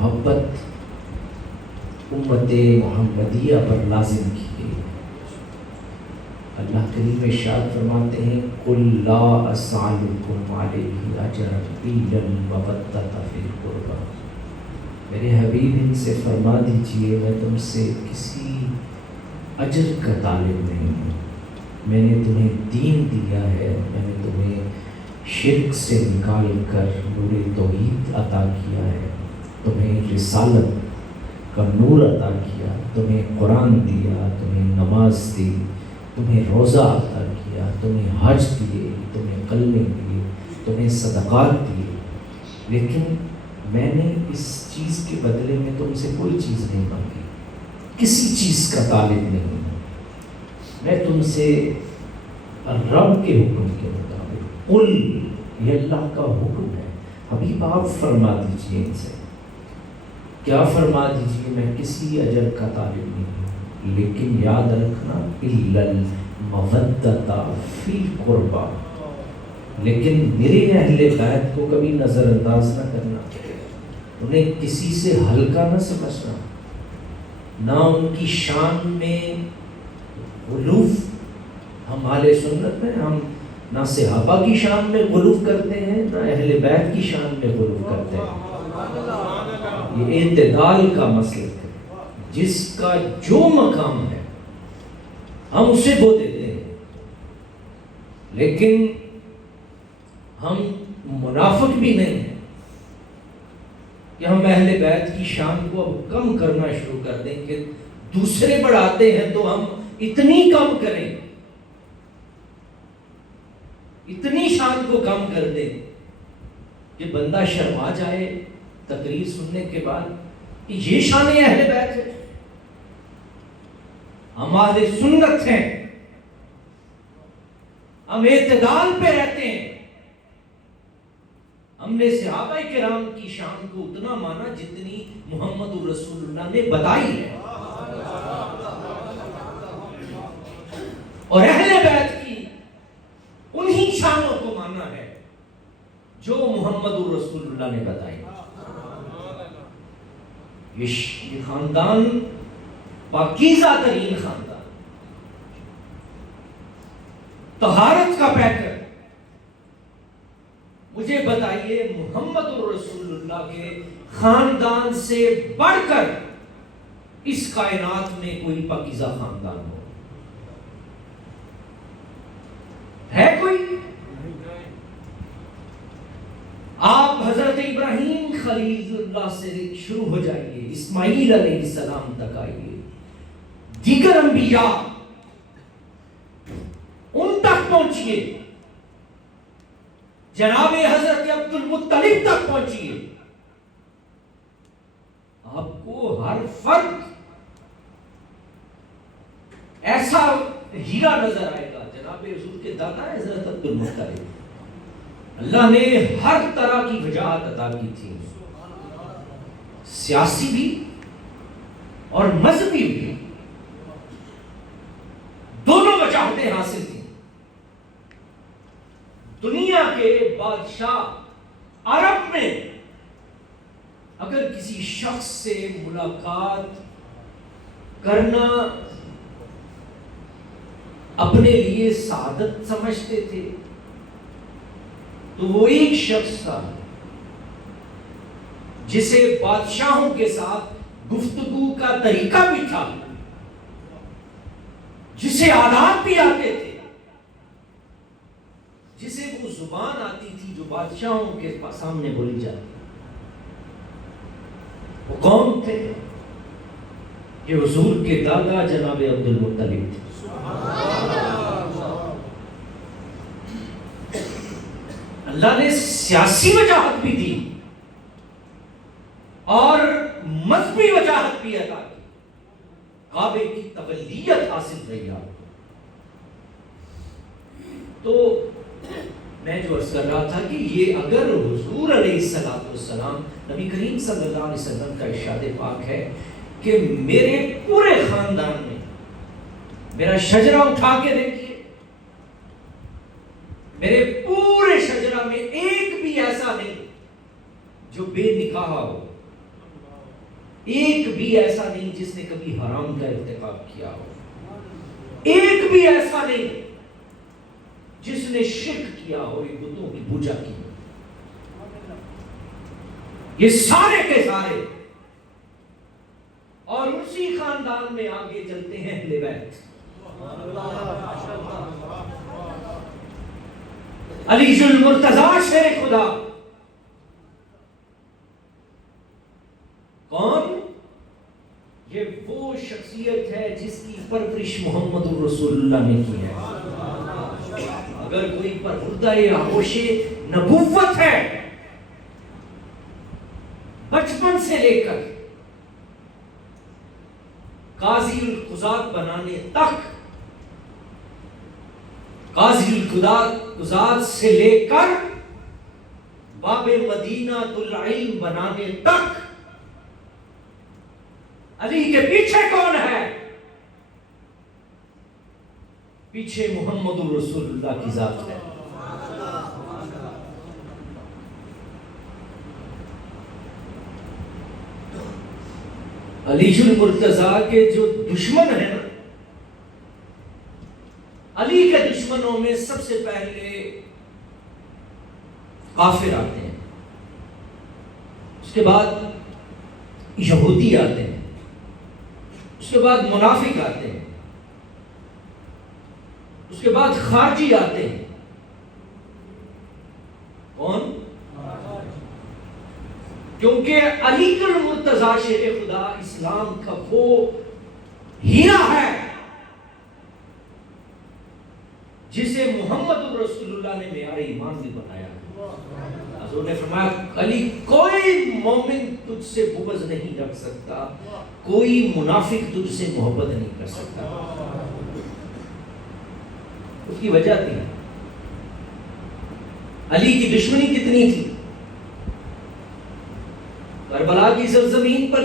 محبت امت محمدیہ پر لازم کی گئی ہے۔ اللہ کریم ارشاد فرماتے ہیں قل لا اسألکم علیہ اجرا الا المودۃ فی القربى، میرے حبیب ان سے فرما دیجئے میں تم سے کسی اجر کا طالب نہیں ہوں، میں نے تمہیں دین دیا ہے، میں نے تمہیں شرک سے نکال کر نور توحید عطا کیا ہے، تمہیں رسالت کا نور عطا کیا، تمہیں قرآن دیا، تمہیں نماز دی، تمہیں روزہ عطا کیا، تمہیں حج دیے، تمہیں کلمے دیے، تمہیں صدقات دیے، لیکن میں نے اس چیز کے بدلے میں تم سے کوئی چیز نہیں مانگی، کسی چیز کا طالب نہیں ہوں، میں تم سے رب کے حکم کے مطابق قل، یہ اللہ کا حکم ہے، حبیب آپ فرما دیجئے ان سے، کیا فرما دیجئے میں کسی اجر کا طالب نہیں ہوں، لیکن یاد رکھنا الا المودۃ فی القربى، لیکن میرے اہل بیت کو کبھی نظر انداز نہ کرنا، انہیں کسی سے ہلکا نہ سمجھنا، نہ ان کی شان میں غلوف، ہم اہل سنت میں ہم نہ صحابہ کی شان میں غلوف کرتے ہیں نہ اہل بیت کی شان میں غلوف کرتے ہیں، یہ اعتدال کا مسلک ہے، جس کا جو مقام ہے ہم اسے وہ دیتے ہیں، لیکن ہم منافق بھی نہیں ہیں کہ ہم اہل بیت کی شان کو اب کم کرنا شروع کر دیں کہ دوسرے بڑھاتے ہیں تو ہم اتنی کم کریں، اتنی شان کو کم کر دیں کہ بندہ شرما جائے تقریر سننے کے بعد کہ یہ شان اہل بیت ہے، ہم اہل سنت ہیں، ہم اعتدال پہ رہتے ہیں، ہم نے صحابہ کرام کی شان کو اتنا مانا جتنی محمد رسول اللہ نے بتائی ہے، اور اہل بیت کی انہی شانوں کو مانا ہے جو محمد رسول اللہ نے بتائی۔ یہ خاندان پاکیزہ ترین خاندان، طہارت کا پیکر، مجھے بتائیے محمد رسول اللہ کے خاندان سے بڑھ کر اس کائنات میں کوئی پاکیزہ خاندان ہو؟ ہے کوئی؟ آپ حضرت ابراہیم خلیل اللہ سے شروع ہو جائیے، اسماعیل علیہ السلام تک آئیے، دیگر انبیاء ان تک پہنچیے، جناب حضرت عبد المطلب تک پہنچیے، آپ کو ہر فرد ایسا ہیرا نظر آئے گا، جناب حضور کے دادا حضرت عبد المطلب، اللہ نے ہر طرح کی وجاہت عطا کی تھی، سیاسی بھی اور مذہبی بھی، دونوں وجاہتیں حاصل تھیں۔ دنیا کے بادشاہ عرب میں اگر کسی شخص سے ملاقات کرنا اپنے لیے سعادت سمجھتے تھے تو وہ ایک شخص تھا جسے بادشاہوں کے ساتھ گفتگو کا طریقہ بھی تھا، جسے آداب بھی آتے تھے، جسے وہ زبان آتی تھی جو بادشاہوں کے سامنے بولی جاتی۔ وہ کون تھے؟ کہ حضور کے دادا جناب عبد المطلب تھے۔ اللہ نے سیاسی وجاہت بھی دی اور مذہبی وجاہت بھی عطا کی، کعبے کی تبلیغ حاصل رہی آپ کو۔ تو میں جو عرض کر رہا تھا کہ یہ اگر حضور علیہ السلام نبی کریم صلی اللہ علیہ وسلم کا ارشاد پاک ہے کہ میرے پورے خاندان میں میرا شجرہ اٹھا کے دیکھیے، میرے پورے شجرہ میں ایک بھی ایسا نہیں جو بے نکاح ہو، ایک بھی ایسا نہیں جس نے کبھی حرام کا ارتکاب کیا ہو، ایک بھی ایسا نہیں جس نے شرک کیا ہو، یہ بتوں کی پوجا کی ہو۔ یہ سارے کے سارے، اور اسی خاندان میں آگے چلتے ہیں اہل بیت۔ علی المرتضیٰ شیر خدا کون؟ یہ وہ شخصیت ہے جس کی پرورش محمد الرسول اللہ نے کی ہے۔ اگر کوئی پروردہ آغوش نبوت ہے، بچپن سے لے کر قاضی القضات بنانے تک، قاضی القضات سے لے کر باب مدینہ العلم بنانے تک، علی کے پیچھے کون ہے؟ پیچھے محمد الرسول اللہ کی ذات ہے۔ علی المرتضیٰ کے جو دشمن ہیں نا، علی کے دشمنوں میں سب سے پہلے کافر آتے ہیں، اس کے بعد یہودی آتے ہیں، اس کے بعد منافق آتے ہیں، اس کے بعد خارجی آتے ہیں۔ کون؟ کیونکہ علی المرتضیٰ شیر خدا اسلام کا وہ ہیرا ہے جسے محمد الرسول اللہ نے معیار ایمان بھی بنایا۔ حضور نے فرمایا علی کوئی مومن تجھ سے بغض نہیں رکھ سکتا، کوئی منافق تجھ سے محبت نہیں کر سکتا۔ اس کی وجہ تھی علی کی دشمنی کتنی تھی۔ کربلا کی سرزمین پر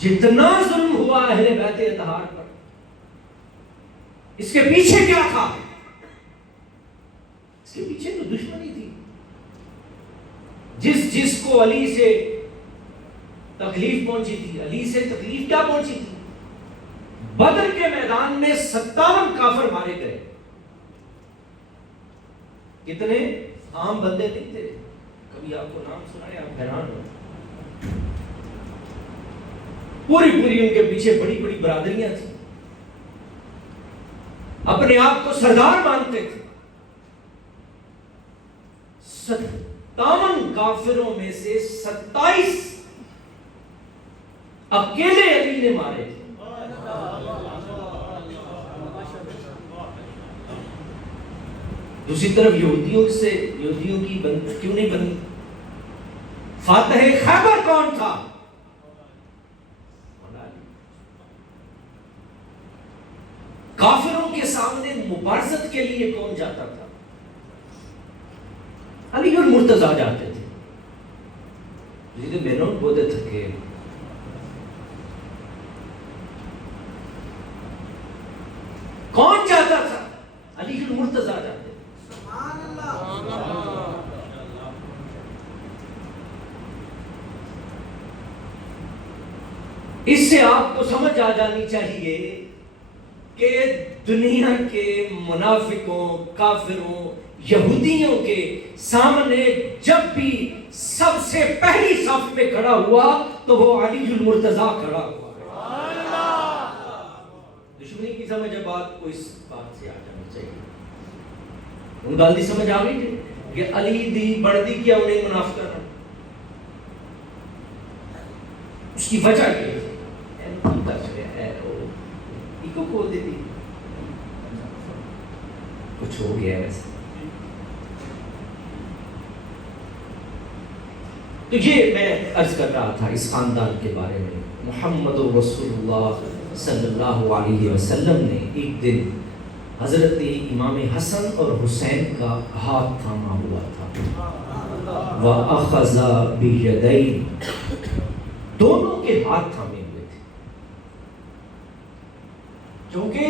جتنا ظلم ہوا اہل بیت اطہار پر، اس کے پیچھے کیا تھا؟ اس کے پیچھے تو دشمنی تھی۔ جس کو علی سے تکلیف پہنچی تھی، علی سے تکلیف کیا پہنچی تھی؟ بدر کے میدان میں 57 کافر مارے گئے۔ کتنے؟ عام بندے نہیں تھے، کبھی آپ کو نام سنا ہے آپ حیران ہو۔ پوری ان کے پیچھے بڑی بڑی برادریاں تھیں، اپنے آپ کو سردار مانتے تھے۔ 57 کافروں میں سے 27 اکیلے علی نے مارے تھے۔ دوسری طرف یہودیوں کی کیوں نہیں بنی؟ فاتح خیبر کون تھا؟ کافروں کے سامنے مبارزت کے لیے کون جاتا تھا؟ علی المرتضیٰ جاتے تھے۔ جیسے بہنوں بولتے تھے کون جاتا تھا؟ علی المرتضیٰ جاتے تھے۔ اس سے آپ کو سمجھ آ جانی چاہیے کہ دنیا کے منافقوں، کافروں، یہودیوں کے سامنے جب بھی سب سے پہلی صف پہ کھڑا ہوا تو وہ علی المرتضیٰ کھڑا ہوا۔ دشمنی کی سمجھ اب آپ کو اس بات سے آ جانی چاہیے۔ ان گل دی سمجھ آ گئی کہ علی دی بڑھتی کیا انہیں منافق کرنا، اس کی وجہ کیا کو کھول دیتی، کچھ ہو گیا ویسے۔ تو یہ میں عرض کر رہا تھا اس خاندان کے بارے میں۔ محمد رسول اللہ صلی اللہ علیہ وسلم نے ایک دن حضرت امام حسن اور حسین کا ہاتھ تھاما ہوا تھا۔ وَأَخَذَ بِيَدَيْهِ، دونوں کے ہاتھ تھامے ہوئے تھے، کیونکہ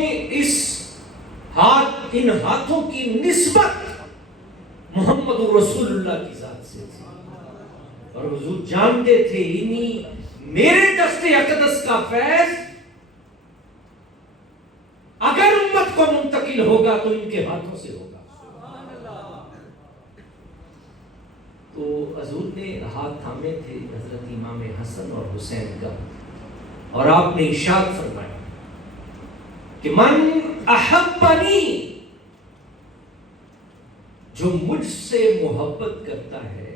ان ہاتھوں کی نسبت محمد رسول اللہ کی ذات سے تھی۔ اور حضور جانتے تھے انہی میرے دست اقدس کا فیض اگر امت کو منتقل ہوگا تو ان کے ہاتھوں سے ہوگا. تو حضور نے ہاتھ تھامے تھے حضرت امام حسن اور حسین کا، اور آپ نے ارشاد فرمایا کہ من احبنی، جو مجھ سے محبت کرتا ہے،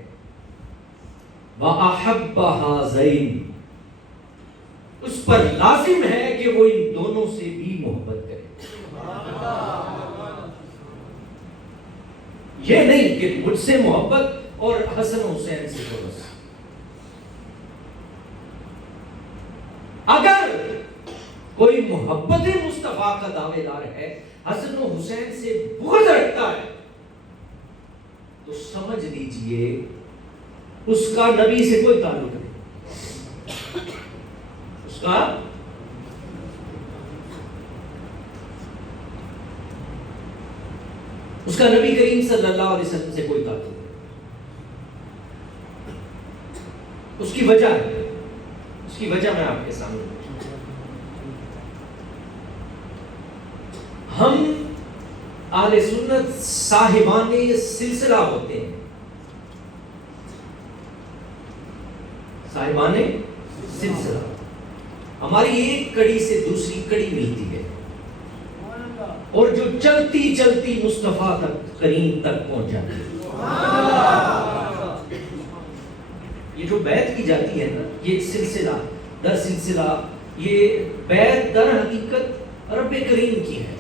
وَأَحَبَّ هَذَيْنِ، اس پر لازم ہے کہ وہ ان دونوں سے بھی محبت کرے. یہ نہیں کہ مجھ سے محبت اور حسن حسین سے بس. اگر کوئی محبت مصطفیٰ کا دعوے دار ہے، حسن و حسین سے بغض رکھتا ہے، تو سمجھ لیجئے اس کا نبی سے کوئی تعلق نہیں. اس کا نبی کریم صلی اللہ علیہ وسلم سے کوئی تعلق نہیں. اس کی وجہ ہے، اس کی وجہ میں آپ کے سامنے. ہم اہل سنت صاحبان سلسلہ ہوتے ہیں، صاحبان سلسلہ. ہماری ایک کڑی سے دوسری کڑی ملتی ہے، اور جو چلتی چلتی مصطفیٰ تک کریم تک پہنچ جاتی ہے. یہ جو بیعت کی جاتی ہے نا، یہ سلسلہ در سلسلہ، یہ بیعت در حقیقت رب کریم کی ہے.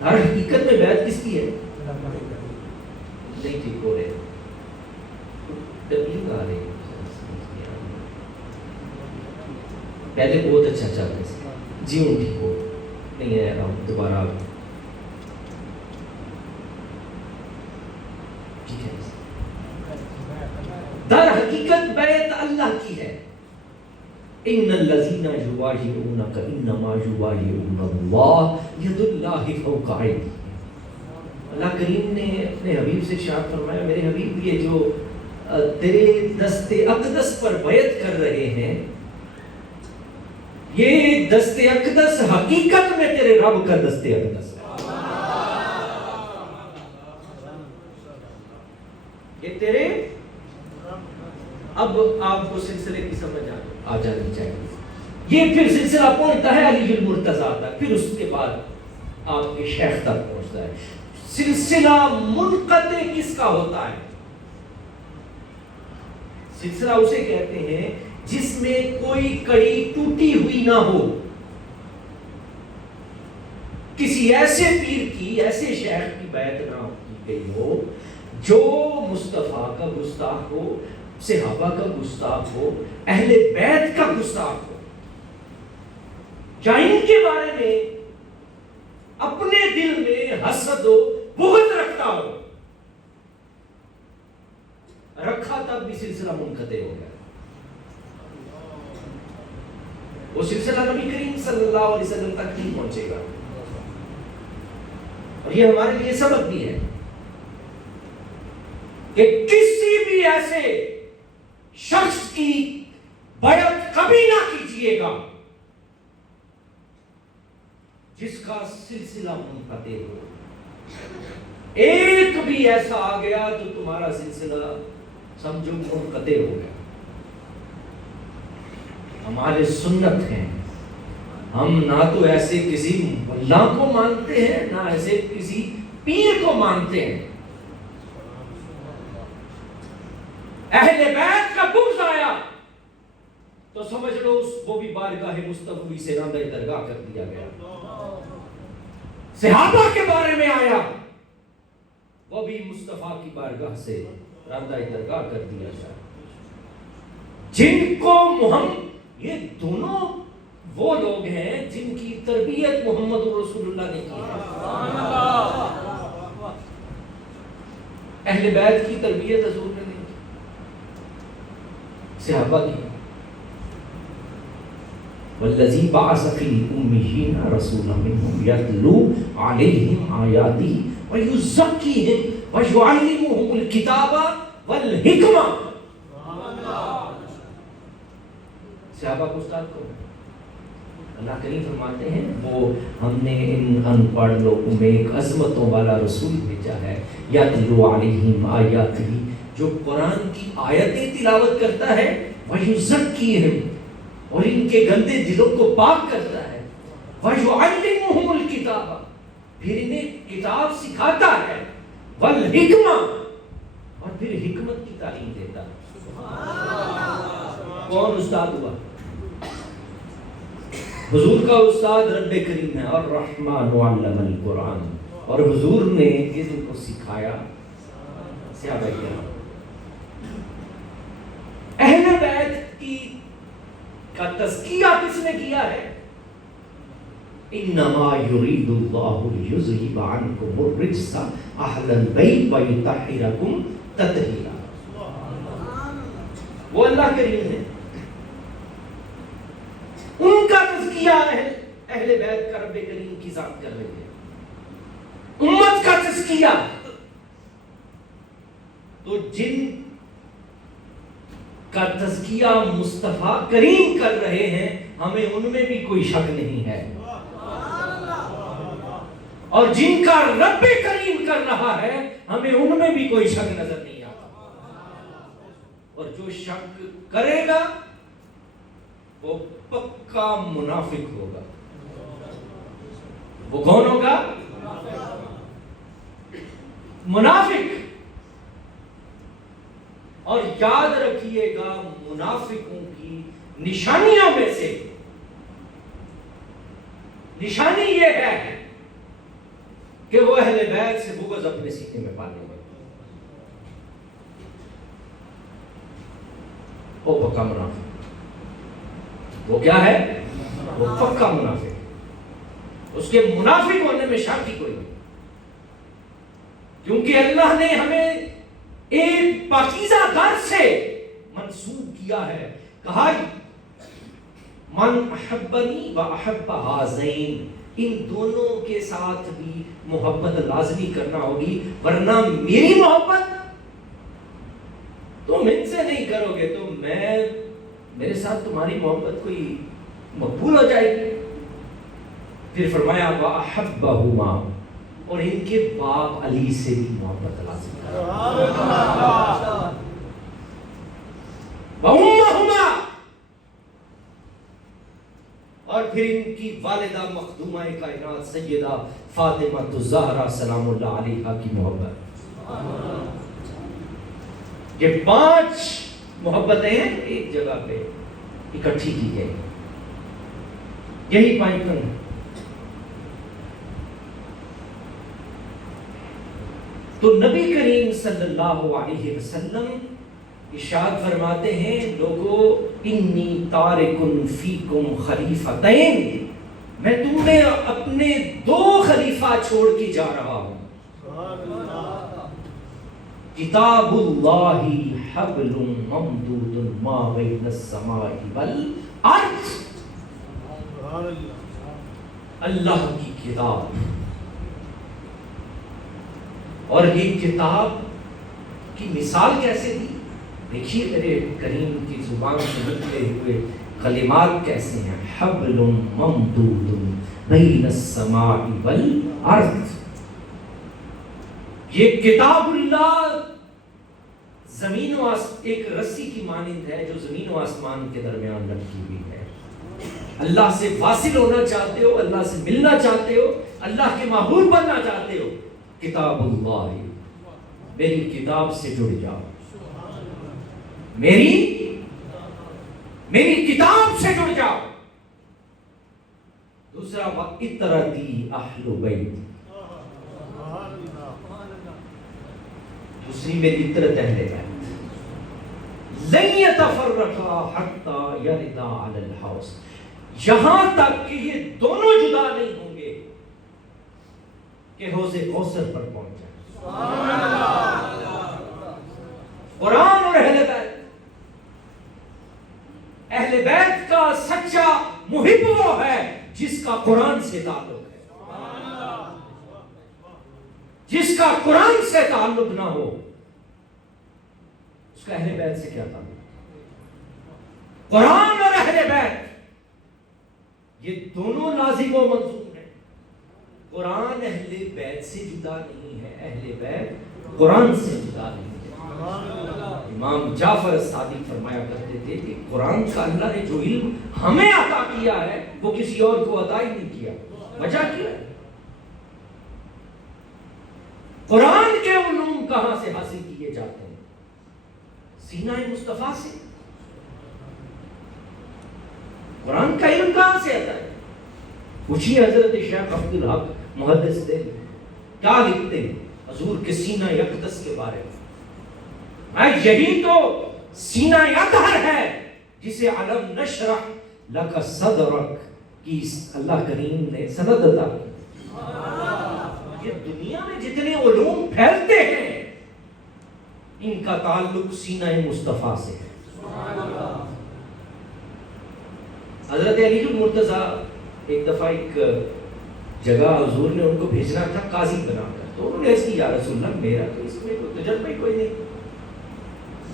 در حقیقت میں بیعت کس کی ہے؟ نہیں ٹھیک ہو رہے آ رہے پہلے بہت اچھا چل رہے تھے. جی ہوں ٹھیک ہو نہیں ہے، دوبارہ در حقیقت بیعت اللہ کی ہے. ان الذین یبایعونک انما یبایعون اللہ ید اللہ فوق ایدیہم. اللہ کریم نے اپنے حبیب سے ارشاد فرمایا، میرے حبیب یہ جو تیرے دست اقدس پر بیعت کر رہے ہیں، یہ دست اقدس حقیقت میں تیرے رب کا دست اقدس ہے. یہ تیرے، اب آپ کو سلسلے کی سمجھ آ جانی چاہیے. یہ پھر سلسلہ پہنچتا ہے علی المرتضیٰ تک، پھر اس کے بعد آپ کے شیخ تک پہنچتا ہے. سلسلہ منقطع کس کا ہوتا ہے؟ سلسلہ اسے کہتے ہیں جس میں کوئی کڑی ٹوٹی ہوئی نہ ہو. کسی ایسے پیر کی، ایسے شیخ کی بیعت نہ کی گئی ہو جو مصطفیٰ کا گستاخ ہو، صحابہ کا گستاخ ہو، اہل بیت کا گستاخ ہو، یا ان کے بارے میں اپنے دل میں حسد و بغض رکھتا ہو. رکھا تب بھی سلسلہ منقطع ہو گیا. وہ سلسلہ نبی کریم صلی اللہ علیہ وسلم تک نہیں پہنچے گا. اور یہ ہمارے لیے سبق بھی ہے کہ کسی بھی ایسے شخص کی بیعت کبھی نہ کیجیے گا جس کا سلسلہ منقطع ہو. ایک بھی ایسا آ گیا جو تمہارا سلسلہ سمجھو منقطع ہو گیا. ہمارے سنت ہیں، ہم نہ تو ایسے کسی اللہ کو مانتے ہیں، نہ ایسے کسی پیر کو مانتے ہیں. اہل بیت کا بغض آیا تو سمجھ لو وہ بھی بارگاہ مصطفی سے راندہ درگاہ کر دیا گیا. صحابہ کے بارے میں آیا، وہ بھی مصطفیٰ کی بارگاہ سے راندہ درگاہ کر دیا گیا. جن کو یہ دونوں وہ لوگ ہیں جن کی تربیت محمد رسول اللہ نے کی ہے. اہل بیت کی تربیت حضور نے نہیں کی، صحابہ کی. والذی بعث فی الامین رسولا منہم یتلو علیہم آیاتہ ویزکیہم ویعلمہم الکتاب والحکمہ. صحابہ کو استاد کو اللہ کریم فرماتے ہیں وہ ہم نے ان ان پڑھ لوگوں میں ایک عظمتوں والا رسول بھیجا ہے یتلو علیہم آیاتہ، جو قرآن کی آیتیں تلاوت کرتا ہے، ویزکیہم، اور ان کے گندے دلوں کو پاک کرتا ہے، ویعلمہم الکتاب، پھر انہیں کتاب سکھاتا ہے، والحکمہ، اور پھر حکمت کی تعلیم دیتا ہے. کون استاد ہوا؟ حضور کا استاد رب کریم ہے، الرحمن علم القرآن، اور حضور نے ان کو سکھایا صحابہ کرام. اہل بیت کی کا تزکیہ کس نے کیا ہے؟ انما یرید اللہ لیذہب عنکم الرجس اہل البیت ویطہرکم تطہیرا. وہ اللہ کریم ہے، ان کا تزکیہ اہل بیت کا رب کریم کی ذات کر رہے ہیں. امت کا تزکیہ تو جن کا تزکیہ مصطفیٰ کریم کر رہے ہیں ہمیں ان میں بھی کوئی شک نہیں ہے، اور جن کا رب کریم کر رہا ہے ہمیں ان میں بھی کوئی شک نظر نہیں آتا. اور جو شک کرے گا وہ پکا منافق ہوگا. وہ کون ہوگا؟ منافق. اور یاد رکھیے گا منافقوں کی نشانیوں میں سے نشانی یہ ہے کہ وہ اہل بیت سے بغض اپنے سینے میں پالیں گے. وہ پکا منافق. وہ کیا ہے؟ وہ پکا منافق. اس کے منافق ہونے میں شک ہی کوئی نہیں، کیونکہ اللہ نے ہمیں ایک پاکیزہ در سے منسوب کیا ہے. کہا من احبنی و احب ہذین، ان دونوں کے ساتھ بھی محبت لازمی کرنا ہوگی، ورنہ میری محبت تم ان سے نہیں کرو گے تو میرے ساتھ تمہاری محبت کوئی مقبول ہو جائے گی. پھر فرمایا وَأَحَبَّهُمَا، اور ان کے باپ علی سے بھی محبت لازم کرو. وَأُمَّهُمَا، اور پھر ان کی والدہ مخدومہ کائنات سیدہ فاطمہ الزہرا سلام اللہ علیہا کی محبت. یہ 5 محبتیں ایک جگہ پہ اکٹھی کی گئی. یہی 5 ہیں. تو نبی کریم صلی اللہ علیہ وسلم ارشاد فرماتے ہیں لوگو انی تارک فیکم خلیفتین، میں تمہیں اپنے 2 خلیفہ چھوڑ کے جا رہا ہوں. کتاب اللہ حبل ممدود ما بین السماء والارض، اللہ کی کتاب. اور یہ کتاب کی مثال کیسے دی؟ دیکھیے میرے کریم کی زبان سے نکلے ہوئے کلمات کیسے ہیں. حبل ممدود بین السماء والارض، یہ کتاب اللہ زمین و ایک رسی کی مانند ہے جو زمین و آسمان کے درمیان لٹکی ہوئی ہے. اللہ سے واصل ہونا چاہتے ہو، اللہ سے ملنا چاہتے ہو، اللہ کے محبوب بننا چاہتے ہو، کتاب اللہ، میری کتاب سے جڑ جاؤ، میری کتاب سے جڑ جاؤ. دوسرا وَإِطْرَتِي أَهْلُ بَيْتِ، دوسری میری اطرت اہل بیت. لَن يَتَفَرَّقَا حَتَّى يَرِدَا عَلَى الْحَوْضِ، یہاں تک کہ یہ دونوں جدا نہیں ہوں گے کہ حوض کوثر پر پہنچ جائیں. قرآن اور اہل بیت، اہل بیت کا سچا محب وہ ہے جس کا قرآن سے تعلق ہے. جس کا قرآن سے تعلق نہ ہو اس کا اہل بیت سے کیا تعلق؟ قرآن اور اہل بیت یہ دونوں لازم و منظور ہیں. قرآن اہل بیت سے جدا نہیں ہے، اہل بیت قرآن سے جدا نہیں ہے. امام جعفر الصادق فرمایا کرتے تھے کہ قرآن کا اللہ نے جو علم ہمیں عطا کیا ہے وہ کسی اور کو عطا ہی نہیں کیا. وجہ کیا ہے؟ قرآن کے علوم کہاں سے حاصل کیے جاتے ہیں؟ سینہ مصطفیٰ سے. قرآن کا علم کہاں سے آتا ہے؟ پوچھیے حضرت شیخ عبد الحق محدث دے کیا لکھتے ہیں حضور کے سینہ اقدس کے بارے میں. یہی تو سینہ اطہر ہے جسے علم نشرح لک صدرک کی اللہ کریم نے سند عطا کی. یہ دنیا میں جتنے علوم پھیلتے ہیں ان کا تعلق سینہ مصطفیٰ سے ہے. حضرت علی المرتضیٰ ایک دفعہ ایک جگہ حضور نے ان کو بھیجنا تھا قاضی بنا کر، تو انہوں نے ایسی یا رسول اللہ میرا تو اس میں کوئی تجربہ ہی کوئی نہیں،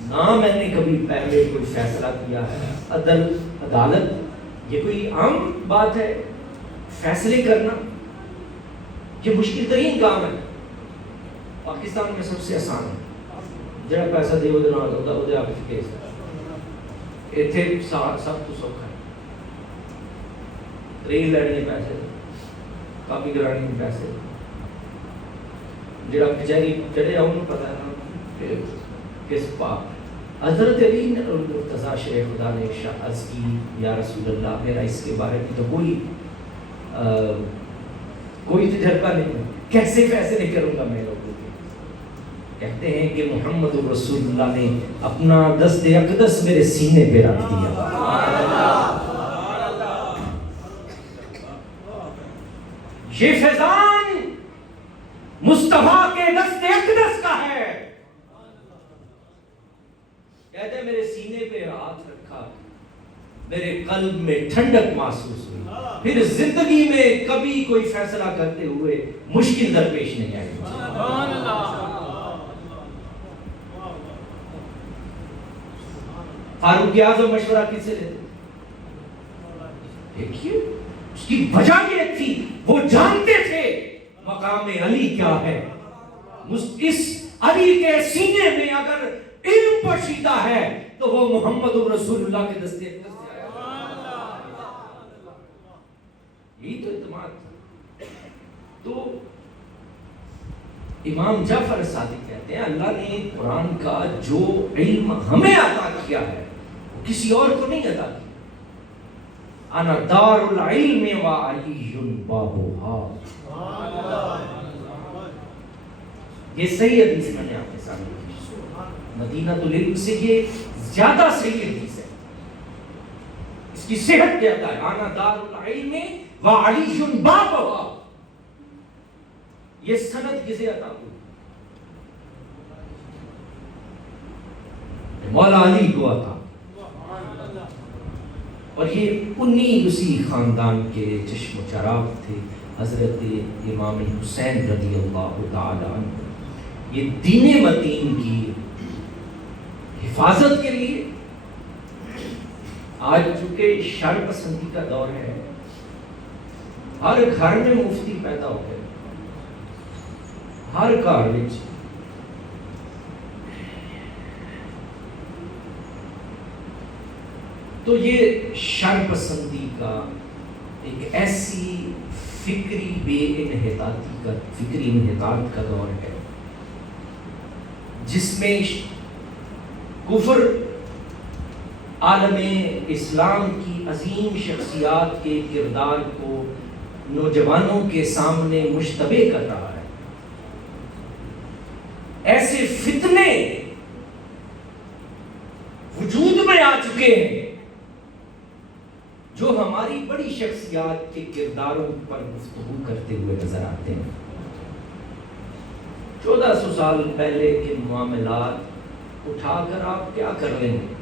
نہ میں نے کبھی پہلے کوئی فیصلہ کیا ہے. عدالت یہ کوئی عام بات ہے؟ فیصلے کرنا یہ مشکل ترین کام ہے. پاکستان میں سب سے آسان ہے، جڑا پیسہ دے وہ نہ ہوتا وہ آپ کے کیس ہے. ایتھے سب تو سوکھا ہے، ریل لینے کے پیسے، کاپی کرانے کے پیسے، جڑا کچہری چڑھے انہوں پتہ ہے کہ کس پاک. حضرت علی المرتضیٰ شیخ خدا نے عرض کی یا رسول اللہ میرا اس کے بارے میں تو کوئی تجربہ نہیں، کیسے فیصلے کروں گا میں لوگوں کے. کہتے ہیں کہ محمد رسول اللہ نے اپنا دست اقدس میرے سینے پہ رکھ دیا. یہ فیضان مصطفیٰ کے دست اقدس کا ہے. کہتے ہیں میرے سینے پہ ہاتھ رکھا، میرے قلب میں ٹھنڈک محسوس ہوئی، پھر زندگی میں کبھی کوئی فیصلہ کرتے ہوئے مشکل درپیش نہیں آئی. فاروق اعظم مشورہ کس سے لیتے؟ دیکھیے اس کی وجہ یہ تھی، وہ جانتے تھے مقام علی کیا ہے. اس علی کے سینے میں اگر علم پوشیدہ ہے تو وہ محمد رسول اللہ کے دستے سے آیا. یہی تو اعتماد تھا. تو امام جعفر صادق کہتے ہیں اللہ نے قرآن کا جو علم ہمیں عطا کیا ہے وہ کسی اور کو نہیں عطا کیا. انا دار العلم وعلی بابها. یہ صحیح حدیث میں نے آپ کے سامنے مدینہ العلم سے یہ زیادہ صحیح حدیث ہے، اس کی صحت کہتا ہے انا دار العلم وعلی بابها. یہ سند کسے عطا ہوئی؟ مولا علی کو عطا. اور یہ انہی اسی خاندان کے چشم و چراغ تھے حضرت امام حسین رضی اللہ تعالی عنہ. یہ دین متین کی حفاظت کے لیے آج چونکہ شر پسندی کا دور ہے، ہر گھر میں مفتی پیدا ہو گئے، ہر گھر میں. تو یہ شر پسندی کا ایک ایسی فکری بے فکری انحطاط کا دور ہے جس میں کفر عالم اسلام کی عظیم شخصیات کے کردار کو نوجوانوں کے سامنے مشتبہ کر رہا ہے. ایسے فتنے وجود میں آ چکے ہیں جو ہماری بڑی شخصیات کے کرداروں پر گفتگو کرتے ہوئے نظر آتے ہیں. 1400 سال پہلے کے معاملات اٹھا کر آپ کیا کر لیں گے؟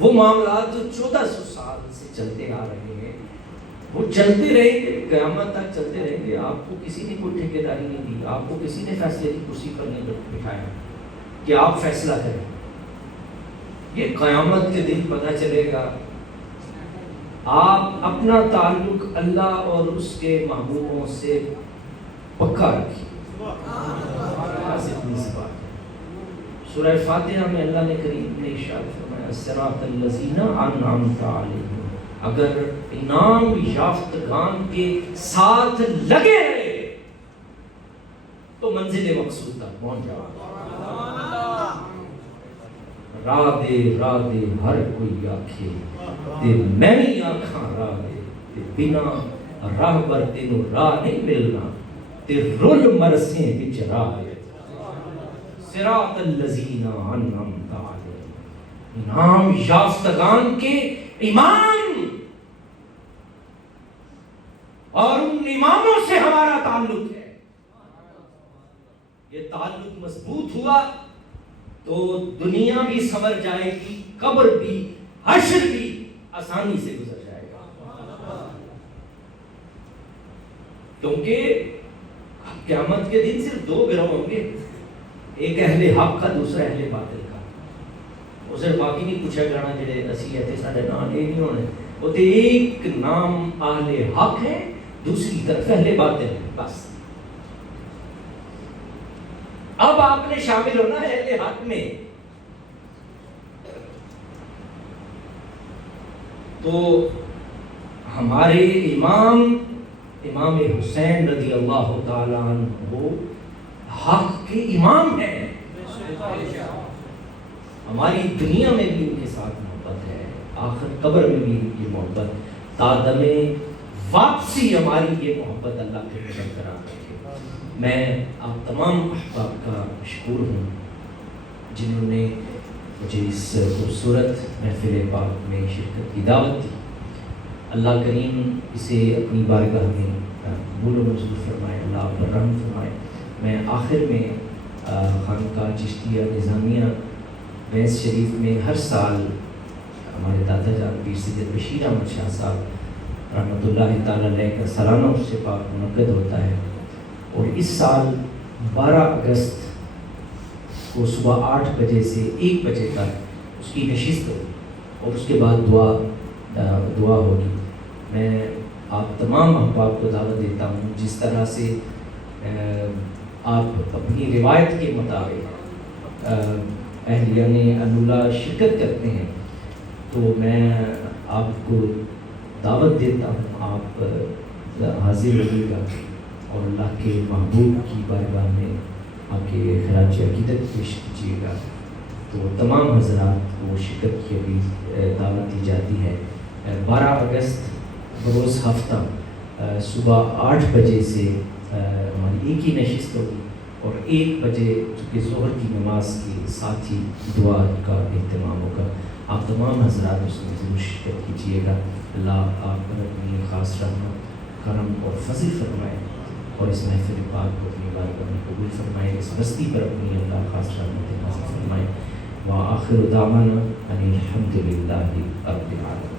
وہ معاملات جو 1400 سال سے چلتے آ رہے ہیں وہ چلتے رہیں گے قیامت تک، چلتے رہیں گے. آپ کو کسی نے کوئی ٹھیکیداری نہیں دی، آپ کو کسی نے فیصلے کی کرسی پر نہیں بٹھایا کہ آپ فیصلہ کریں. یہ قیامت کے دن پتہ چلے گا. آپ اپنا تعلق اللہ اور اس کے محبوبوں سے پکا رکھیے. سورہ فاتحہ میں اللہ نے کریم نے ارشاد فرمایا صراط الذین انعمت علیہم. اگر انعام یافتگان کے ساتھ لگے رہے تو منزل مقصود تک پہنچ جاؤ. راہ دے ہر کوئی آکھے تے میں بھی آکھاں راہ دے تے بنا راہ بر تینوں راہ نہیں ملنا تے رول مرسیں وچ راہ دے. صراط الذین انعمت علیہم. انعام یافتگان کے امام، اور ان اماموں سے ہمارا تعلق ہے. یہ تعلق مضبوط ہوا تو دنیا بھی سنور جائے گی، قبر بھی، حشر بھی آسانی سے گزر جائے گا. کیونکہ قیامت کے دن صرف دو گروہ ہوں گے، ایک اہل حق کا، دوسرا اہل باطل کا. اسے باقی نہیں پوچھا جانا جڑے اسی ہے سارے نام یہ نہیں ہونے. وہ تو ایک نام اہل حق ہے، دوسری طرف اہل باطل ہے. بس اب آپ نے شامل ہونا ہے اہل حق میں. تو ہمارے امام حسین رضی اللہ تعالیٰ عنہ حق کے امام ہیں. ہماری دنیا میں بھی ان کے ساتھ محبت ہے، آخر قبر میں بھی یہ محبت، تادم واپسی ہماری یہ محبت اللہ کے برقرار رکھے. میں آپ تمام احباب کا مشکور ہوں جنہوں نے مجھے اس خوبصورت محفل پاک میں شرکت کی دعوت دی. اللہ کریم اسے اپنی بارگاہ میں قبول و منظور فرمائے، اللہ آپ پر رحم فرمائے. میں آخر میں خانقاہ چشتیہ نظامیہ ویس شریف میں ہر سال ہمارے دادا جان پیر سید بشیر احمد شاہ صاحب رحمۃ اللہ تعالیٰ علیہ کا سالانہ عرس پاک منعقد ہوتا ہے. اور اس سال 12 اگست کو صبح 8 بجے سے 1 بجے تک اس کی نشست ہوگی اور اس کے بعد دعا ہوگی. میں آپ تمام احباب کو دعوت دیتا ہوں، جس طرح سے آپ اپنی روایت کے مطابق اہلیان انولہ شرکت کرتے ہیں، تو میں آپ کو دعوت دیتا ہوں آپ حاضر رہیے گا اور اللہ کے محبوب کی بارگاہ میں آپ کے خراج عقیدت پیش کیجیے گا. تو تمام حضرات کو شرکت کی ابھی دعوت دی جاتی ہے. 12 اگست بروز ہفتہ صبح 8 بجے سے ہماری ایک ہی نشست ہوگی اور 1 بجے چونکہ ظہر کی نماز کے ساتھ ہی دعا کا اہتمام ہوگا. آپ تمام حضرات اس میں ضرور شرکت کیجیے گا. اللہ آپ پر اپنی خاص رحمت، کرم اور فضل فرمائے اور اس محفل پاک کو اپنی بارگاہ میں قبول فرمائے. اس بستی پر اپنی اللہ خاص رحمت نازل فرمائے. وآخر دعوانا ان الحمد للہ رب العالمین.